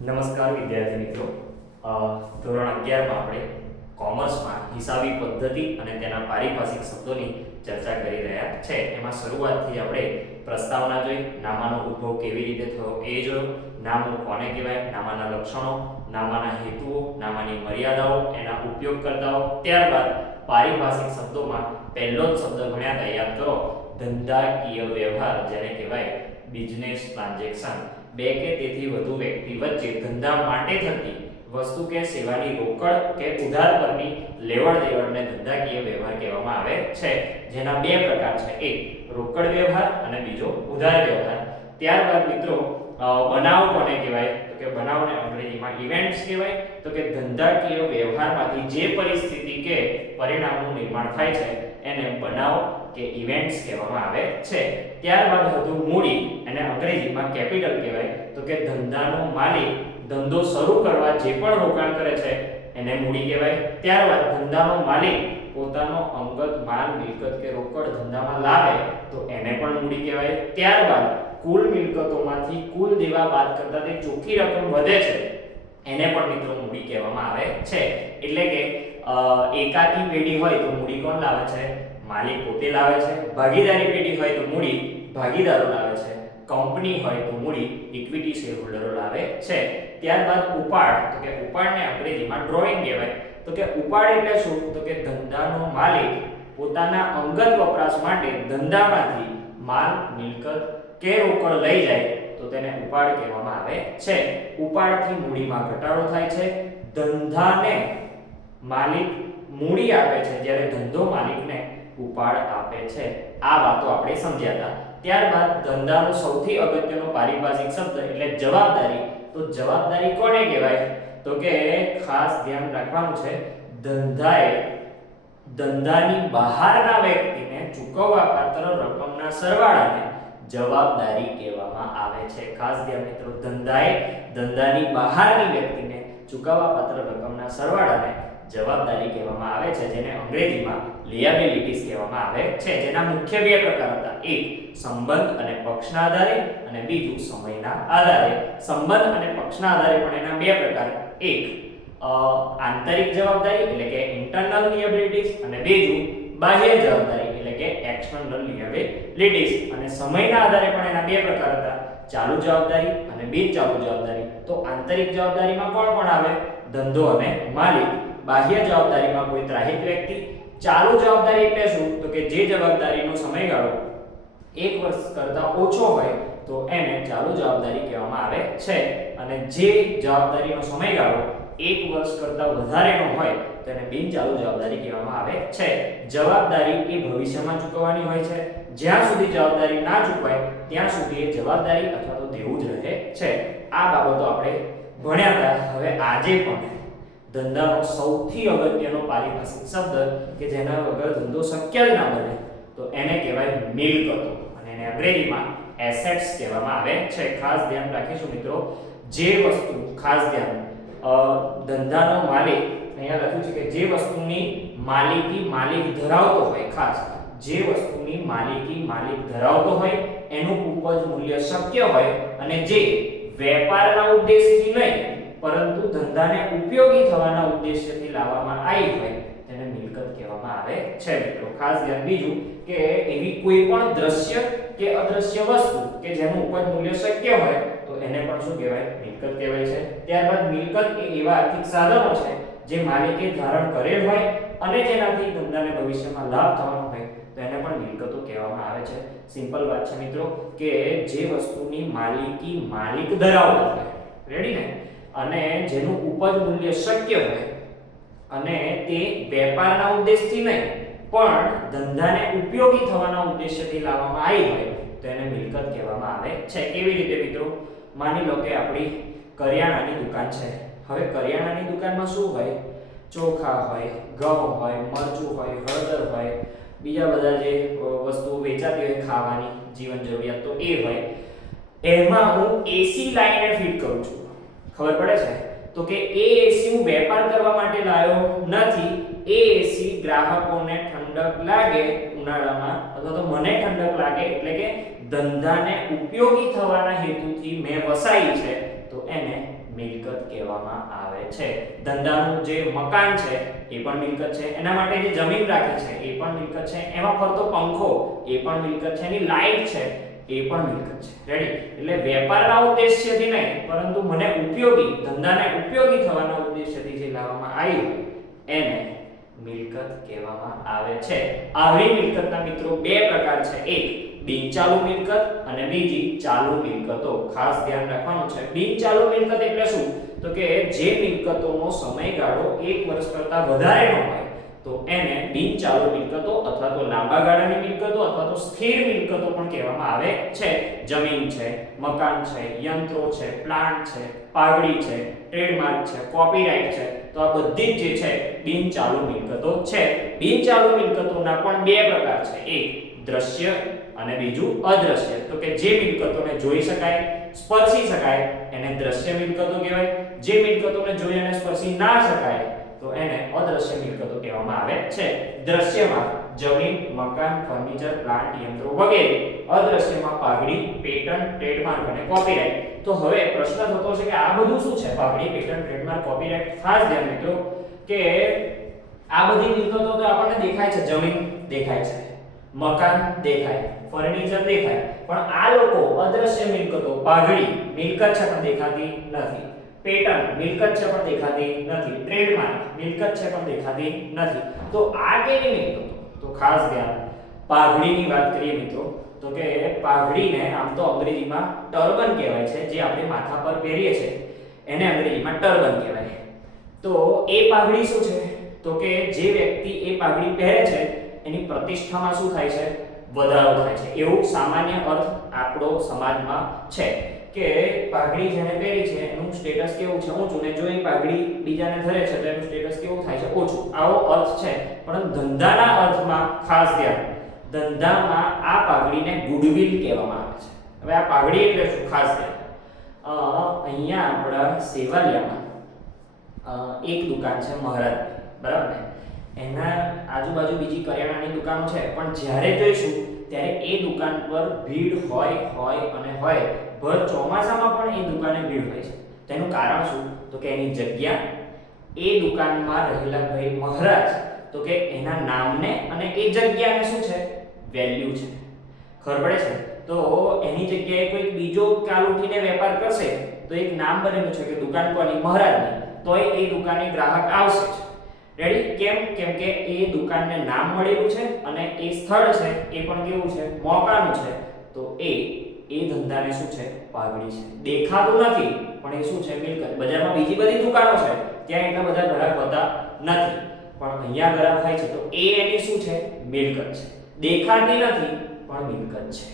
નમસ્કાર વિદ્યાર્થી મિત્રો. ધોરણ 11 માં આપણે કોમર્સમાં હિસાબી પદ્ધતિ અને તેના પારિભાષિક શબ્દોની ચર્ચા કરી રહ્યા છે. એમાં શરૂઆતથી આપણે પ્રસ્તાવના જોઈ, નામાનો ઉદ્ભવ કેવી રીતે થયો એ જોયો, નામું કોને કહેવાય, નામાના લક્ષણો, નામાના હેતુઓ, નામાની મર્યાદાઓ, એના ઉપયોગકર્તાઓ. ત્યારબાદ પારિભાષિક શબ્દોમાં પહેલો જ શબ્દ ભણ્યા હતા, યાદ કરો, ધંધાકીય વ્યવહાર, જેને કહેવાય બિઝનેસ ટ્રાન્ઝેક્શન. બે કે તેથી વધુ વ્યક્તિ વચ્ચે ધંધા માટે થતી વસ્તુ કે સેવાની રોકડ કે ઉધાર પરની લેવડ દેવડને ધંધાકીય વ્યવહાર કહેવામાં આવે છે. જેના બે પ્રકાર છે, એક રોકડ વ્યવહાર અને બીજો ઉધાર વ્યવહાર. ત્યારબાદ મિત્રો બનાવ કોને કહેવાય, તો કે બનાવને અંગ્રેજીમાં ઇવેન્ટ્સ કહેવાય. તો કે ધંધાકીય વ્યવહારમાંથી જે પરિસ્થિતિ કે પરિણામનું નિર્માણ થાય છે એને બનાવ કે ઇવેન્ટ્સ કહેવામાં આવે છે. ત્યારબાદ હતું મૂડી, એને અંગ્રેજીમાં કેપિટલ કહેવાય. તો કે ધંધાનો માલિક ધંધો શરૂ કરવા જે પણ રોકાણ કરે છે એને મૂડી કહેવાય. ત્યારબાદ ધંધાનો માલિક પોતાનો અંગત માલ મિલકત કે રોકડ ધંધામાં લાવે તો એને પણ મૂડી કહેવાય. ત્યારબાદ કુલ મિલકતોમાંથી કુલ દેવા બાદ કરતા તે ચોખ્ખી રકમ વધે છે એને પણ મિત્રો મૂડી કહેવામાં આવે છે. એટલે કે એકાકી પેઢી હોય તો મૂડી કોણ લાવે છે? માલિક પોતે લાવે છે. ભાગીદારી પેઢી હોય તો મૂડી ભાગીદારો લાવે છે. કંપની હોય તો મૂડી ઇક્વિટી શેરહોલ્ડરો લાવે છે. ત્યારબાદ ઉપાડ, તો કે ઉપાડને અંગ્રેજીમાં ડ્રોઈંગ કહેવાય. તો કે ઉપાડ એટલે શું? તો કે ધંધાનો માલિક પોતાના અંગત વપરાશ માટે ધંધામાંથી માલ મિલકત કે રોકડ લઈ જાય તો તેને ઉપાડ કહેવામાં આવે છે. ઉપાડથી મૂડીમાં ઘટાડો થાય છે. ધંધાને માલિક મૂડી આપે છે જ્યારે ધંધો માલિકને ઉપાડ આપે છે. આ વાતો આપણે સમજ્યા હતા. ત્યારબાદ ધંધાનો સૌથી અગત્યનો પારિભાષિક શબ્દ એટલે જવાબદારી. તો જવાબદારી કોને કહેવાય? તો કે ખાસ ધ્યાન રાખવાનું છે, ધંધાની બહારના વ્યક્તિને ચૂકવવા પાત્ર રકમના સરવાળાને જવાબદારી કહેવામાં આવે છે. ખાસ ધ્યાન મિત્રો, ધંધાની બહારની વ્યક્તિને ચૂકવવા પાત્ર રકમના સરવાળાને જવાબદારી કહેવામાં આવે છે, જેને અંગ્રેજીમાં લિયાબિલિટીઝ કહેવામાં આવે છે. જેના મુખ્ય બે પ્રકાર હતા, એક સંબંધ અને પક્ષના આધારે અને બીજું સમયના આધારે. સંબંધ અને પક્ષના આધારે પણ એના બે પ્રકાર, એક આંતરિક જવાબદારી એટલે કે ઇન્ટરનલ લિયાબિલિટીઝ અને બીજું બાહ્ય જવાબદારી એટલે કે એક્સટર્નલ લિયાબિલિટીઝ. અને સમયના આધારે પણ એના બે પ્રકાર હતા, ચાલુ જવાબદારી અને બિન ચાલુ જવાબદારી. તો આંતરિક જવાબદારીમાં કોણ કોણ આવે? ધંધો અને માલિક. બાહ્ય જવાબદારીમાં કોઈ ત્રાહિત વ્યક્તિ. ચાલુ જવાબદારી એટલે શું? તો કે જે જવાબદારીનો સમયગાળો 1 વર્ષ કરતા ઓછો હોય તો એને ચાલુ જવાબદારી કહેવામાં આવે છે. અને જે જવાબદારીનો સમયગાળો 1 વર્ષ કરતા વધારેનો હોય તો એને બિનચાલુ જવાબદારી કહેવામાં આવે છે. જવાબદારી એ ભવિષ્યમાં ચૂકવવાની હોય છે. જ્યાં સુધી જવાબદારી ના ચૂકવાય ત્યાં સુધી એ જવાબદારી અથવા તો દેવું જ રહે છે. આ બાબતો આપણે ભણ્યા હતા. હવે આજે પણ ધંધાનો સૌથી અગત્યનો પારિભાષિક શબ્દ કે જેના વગર ધંધો શક્ય જ ના બને તો એને કહેવાય મિલકતો, અને એને અંગ્રેજીમાં એસેટ્સ કહેવામાં આવે છે. ખાસ ધ્યાન રાખીશું મિત્રો, જે વસ્તુ, ખાસ ધ્યાન, ધંધાનો માલિક અહીંયા લખ્યું છે કે જે વસ્તુની માલિકી માલિક ધરાવતો હોય, ખાસ જે વસ્તુની માલિકી માલિક ધરાવતો હોય, એનું ઉપજ મૂલ્ય શક્ય હોય અને જે વેપારના ઉદ્દેશથી નહીં પરંતુ ધંધાને ઉપયોગી થવાના ઉદ્દેશ્યથી લાવવામાં આવી હોય તેને મિલકત કહેવામાં આવે છે મિત્રો. ખાસ ધ્યાન. બીજું કે એવી કોઈ પણ દ્રશ્ય કે અદ્રશ્ય વસ્તુ કે જેનું ઉપજ મૂલ્ય શક્ય હોય તો એને પણ શું કહેવાય? મિલકત કહેવાય છે. ત્યારબાદ મિલકત એ એવા આર્થિક સાધનો છે જે માલિકે ધારણ કરેલ હોય અને જેનાથી ધંધાને ભવિષ્યમાં લાભ થવાનો હોય તો એને પણ મિલકતો કહેવામાં આવે છે. સિમ્પલ વાત છે મિત્રો કે જે વસ્તુની માલિકી માલિક ધરાવતો હોય, રેડી ને, અને જેનું ઉપજ મૂલ્ય શક્ય હોય અને તે વેપારના ઉદ્દેશથી નહીં પણ ધંધાને ઉપયોગી થવાના ઉદ્દેશ્યથી લાવવામાં આવી હોય તો એને મિલકત કહેવામાં આવે છે. કેવી રીતે મિત્રો? માની લો કે આપણી કરિયાણાની દુકાન છે. હવે કરિયાણાની દુકાનમાં શું હોય? ચોખા હોય, ઘઉં હોય, મરચું હોય, હળદર હોય, બીજા બધા જે વસ્તુઓ વેચાતી હોય ખાવાની જીવન જરૂરિયાત તો એ હોય. એમાં હું એસી લાઈને ફિટ કરું છું. ખબર પડે છે? તો કે એ એસી હું વેપાર કરવા માટે લાવ્યો નથી. એ એસી ગ્રાહકોને ઠંડક લાગે ઉનાળામાં અથવા તો મને ઠંડક લાગે એટલે કે ધંધાને ઉપયોગી થવાના હેતુથી મેં વસાવી છે તો એને મિલકત કહેવામાં આવે છે. ધંધાનું જે મકાન છે એ પણ મિલકત છે, એના માટે જે જમીન રાખી છે એ પણ મિલકત છે, એમાં ફરતો પંખો એ પણ મિલકત છે, એની લાઈટ છે એ પણ મિલકત છે. રેડી? એટલે વેપારના ઉદ્દેશ્યથી નહીં, પરંતુ મને ઉપયોગી, ધંધાને ઉપયોગી થવાના ઉદ્દેશ્યથી જે લાવવામાં આવી એને મિલકત કહેવામાં આવે છે. આવી મિલકતના મિત્રો બે પ્રકાર છે, એક બિનચાલુ મિલકત અને બીજી ચાલુ મિલકતો. ખાસ ધ્યાન રાખવાનું છે. બિનચાલુ મિલકત એટલે શું? તો કે જે મિલકતોનો સમયગાળો 1 વર્ષ કરતાં વધારે ન હોય તો એને બિનચાલુ મિલકતો અથવા તો લાંબા ગાળાની મિલકતો અથવા તો સ્થિર મિલકતો પણ કહેવામાં આવે છે. જમીન છે, મકાન છે, યંત્રો છે, પ્લાન્ટ છે, પાઘડી છે, ટ્રેડમાર્ક છે, કોપીરાઇટ છે, તો આ બધી જ જે છે બિનચાલુ મિલકતો છે. બિનચાલુ મિલકતોના પણ બે પ્રકાર છે, એક દ્રશ્ય અને બીજું અદ્રશ્ય. તો કે જે મિલકતોને જોઈ શકાય, સ્પર્શી શકાય એને દ્રશ્ય મિલકતો કહેવાય. જે મિલકતોને જોઈ અને સ્પર્શી ના શકાય તો એને અદ્રશ્ય મિલકતો કહેવામાં આવે છે. દ્રશ્યમાં જમીન, મકાન, ફર્નિચર, પ્લાન્ટ, યંત્રો વગેરે. અદ્રશ્યમાં પાઘડી, પેટન્ટ, ટ્રેડમાર્ક અને કોપીરાઇટ. તો હવે પ્રશ્ન થતો છે કે આ બધું શું છે? પાઘડી, પેટન્ટ, ટ્રેડમાર્ક, કોપીરાઇટ. ખાસ ધ્યાન મિત્રો કે આ બધી મિલકતો તો આપણને દેખાય છે, જમીન દેખાય છે, મકાન દેખાય, ફર્નિચર દેખાય, પણ આ લોકો અદ્રશ્ય મિલકતો, પાઘડી મિલકત છે પણ દેખાતી નથી, પેટન્ટ મિલકત છે પણ દેખાતી નથી, ટ્રેડમાર્ક મિલકત છે પણ દેખાતી નથી. તો આ કેવી મિલકતો? તો ખાસ ધ્યાન, પાઘડીની વાત કરીએ મિત્રો તો કે પાઘડીને આમ તો અંગ્રેજીમાં ટર્બન કહેવાય છે, જે આપણે માથા પર પહેરીએ છીએ એને અંગ્રેજીમાં ટર્બન કહેવાય. તો એ પાઘડી શું છે? તો કે જે વ્યક્તિ એ પાઘડી પહેરે છે એની પ્રતિષ્ઠામાં શું થાય છે? વધારો થાય છે. એવું સામાન્ય અર્થ આપણો સમાજમાં છે કે પાઘડી જેને પહેરી છે એનું સ્ટેટસ કેવું છે? ઊંચું. ને જો એ પાઘડી બીજાને ધરે છે તો એનું સ્ટેટસ કેવું થાય છે? ઓછું. આવો અર્થ છે. પણ ધંધાના અર્થમાં ખાસ ધ્યાન, ધંધામાં આ પાઘડીને ગુડવિલ કહેવામાં આવે છે. હવે આ પાઘડી એટલે શું? ખાસ ધ્યાન, અહીંયા આપણા સેવાલિયામાં એક દુકાન છે મહારાજ, બરાબર ને? એના આજુબાજુ બીજી કરિયાણાની દુકાનો છે, પણ જ્યારે જોઈશું ત્યારે એ દુકાન પર ભીડ હોય અને હોય. ભર ચોમાસામાં પણ એ દુકાને ભીડ હોય છે. તેનું કારણ શું? તો કે એની જગ્યા, એ દુકાનમાં રહેલા ભાઈ મહારાજ, તો કે એના નામને અને એ જગ્યાને શું છે? વેલ્યુ છે. ખબર પડે છે? તો એની જગ્યાએ કોઈ બીજો કાલ ઉઠીને વેપાર કરશે તો એક નામ બનેલું છે કે દુકાન કોની? મહારાજની. તોય એ દુકાને ગ્રાહક આવશે જ. રેડી? કેમ? કેમ કે એ દુકાનને નામ મળેલું છે અને એ સ્થળ છે એ પણ કેવું છે? મોકાનું છે. તો એ ધંધાને શું છે? પાઘડી છે. દેખાતું નથી પણ એ શું છે? મિલકત. બજારમાં બીજી બધી દુકાનો છે, ત્યાં એટલા બધા ગ્રાહક હોતા નથી, પણ અહીંયા ગ્રાહક થાય છે તો એ એની શું છે? મિલકત છે. દેખાતી નથી પણ મિલકત છે.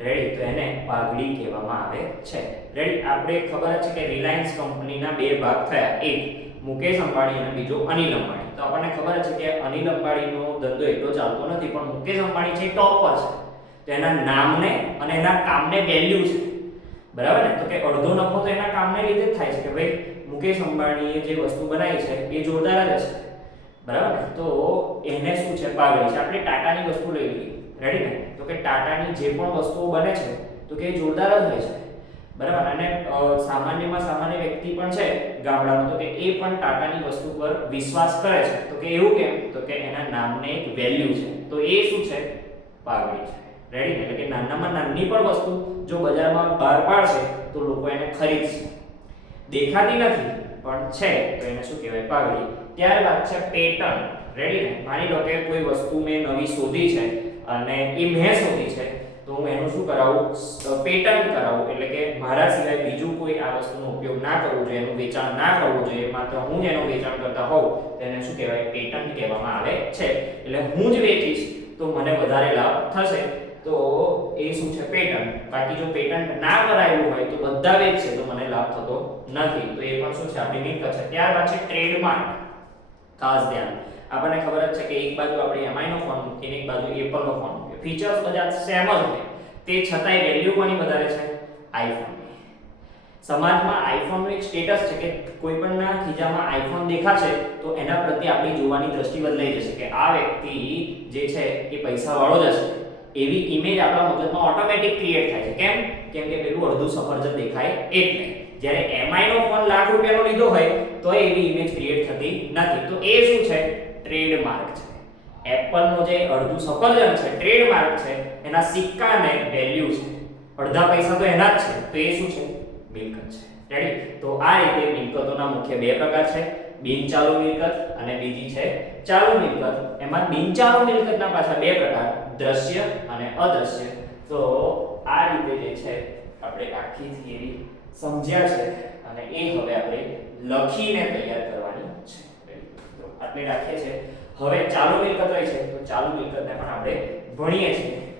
રેડી? તો એને પાઘડી કહેવામાં આવે છે. રેડી? આપણે ખબર છે કે રિલાયન્સ કંપનીના બે ભાગ થયા, એક મુકેશ અંબાણી અને બીજો અનિલ અંબાણી. તો આપણને ખબર છે કે અનિલ અંબાણીનો ધંધો એટલો ચાલતો નથી, પણ મુકેશ અંબાણી છે ટોપ પર છે. તો એના નામને અને એના કામને વેલ્યુ છે, બરાબર ને? તો કે અડધો નફો તો એના કામને લીધે જ થાય છે કે ભાઈ મુકેશ અંબાણીએ જે વસ્તુ બનાવી છે એ જોરદાર જ છે, બરાબર ને? તો એને શું છે? પાઘડી છે. આપણે ટાટાની વસ્તુ લઈ લઈએ. રેડી ને? તો કે ટાટાની જે પણ વસ્તુઓ બને છે તો કે એ જોરદાર જ હોય છે, બરાબર? અને સામાન્યમાં સામાન્ય વ્યક્તિ પણ છે ગામડાનો, તો કે એ પણ ટાટાની વસ્તુ પર વિશ્વાસ કરે છે. તો કે એવું કેમ? તો કે એના નામને એક વેલ્યુ છે. તો એ શું છે? પાઘડી છે. રેડી? એટલે કે નાનામાં નાની પણ વસ્તુ જો બજારમાં બહાર પાડશે તો લોકો એને ખરીદશે. દેખાતી નથી પણ છે તો એને શું કહેવાય? પાઘડી. ત્યારબાદ છે પેટન્ટ. રેડી ને? માની લો કે કોઈ વસ્તુ મેં નવી શોધી છે અને એ મેં શોધી છે, તો હું એનું શું કરાવું? પેટન્ટ કરાવું. એટલે કે મારા સિવાય બીજું કોઈ આ વસ્તુનો ઉપયોગ ના કરવો જોઈએ, એનું વેચાણ ના કરવું જોઈએ, માત્ર હું જ એનું વેચાણ કરતા હોઉં તેને શું કહેવાય? પેટન્ટ કહેવામાં આવે છે. એટલે હું જ વેચીશ તો મને વધારે લાભ થશે, તો એ શું છે? પેટન્ટ. બાકી જો પેટન્ટ ના કરાયેલું હોય તો બધા વેચશે તો મને લાભ થતો નથી, તો એ પણ શું છે? આપણી મિલકત છે. ત્યારબાદ છે ટ્રેડમાર્ક. ખાસ ધ્યાન, આપણને ખબર જ છે કે એક બાજુ આપણે MI નો ફોન મૂકીએ, એક બાજુ Apple નો ફોન મૂકીએ. ફીચર્સ બધા સેમ જ હોય, તે છતાંય વેલ્યુ કોની વધારે છે? આઈફોનની. સમાજમાં આઈફોનનું એક સ્ટેટસ છે કે કોઈ પણના ખીજામાં આઈફોન દેખાશે તો એના પ્રત્યે આપણી જોવાની દ્રષ્ટિ બદલાઈ જશે કે આ વ્યક્તિ જે છે એ પૈસાવાળો જ હશે. એવી ઇમેજ આપણા મગજમાં ઓટોમેટિક ક્રિએટ થાય છે. કેમ કે પેલું અડધું સફરજન દેખાય એટલે. જ્યારે MI નો ફોન લાખ રૂપિયાનો લીધો હોય તો એવી ઇમેજ ક્રિએટ થતી નથી. તો એ શું છે? ટ્રેડમાર્ક છે. એપલ નો જે અડધું સફરજન છે ટ્રેડમાર્ક છે, એના સિક્કાને વેલ્યુ છે, અડધા પૈસા તો એના જ છે, તો એ શું છે? મિલકત છે. રેડી? તો આ રીતે મિલકતોના મુખ્ય બે પ્રકાર છે, બિનચાલુ મિલકત અને બીજી છે ચાલુ મિલકત. એમાં બિનચાલુ મિલકતના પાછા બે પ્રકાર, દ્રશ્ય અને અદ્રશ્ય. તો આ રીતે જે છે આપણે આખી થિયરી સમજ્યા છે અને એ હવે આપણે લખીને તૈયાર કરવાની છે. તો આટલે રાખીએ છીએ. હવે ચાલુ મિલકત હોય છે તો ચાલુ મિલકતને પણ આપણે ભણીએ છીએ.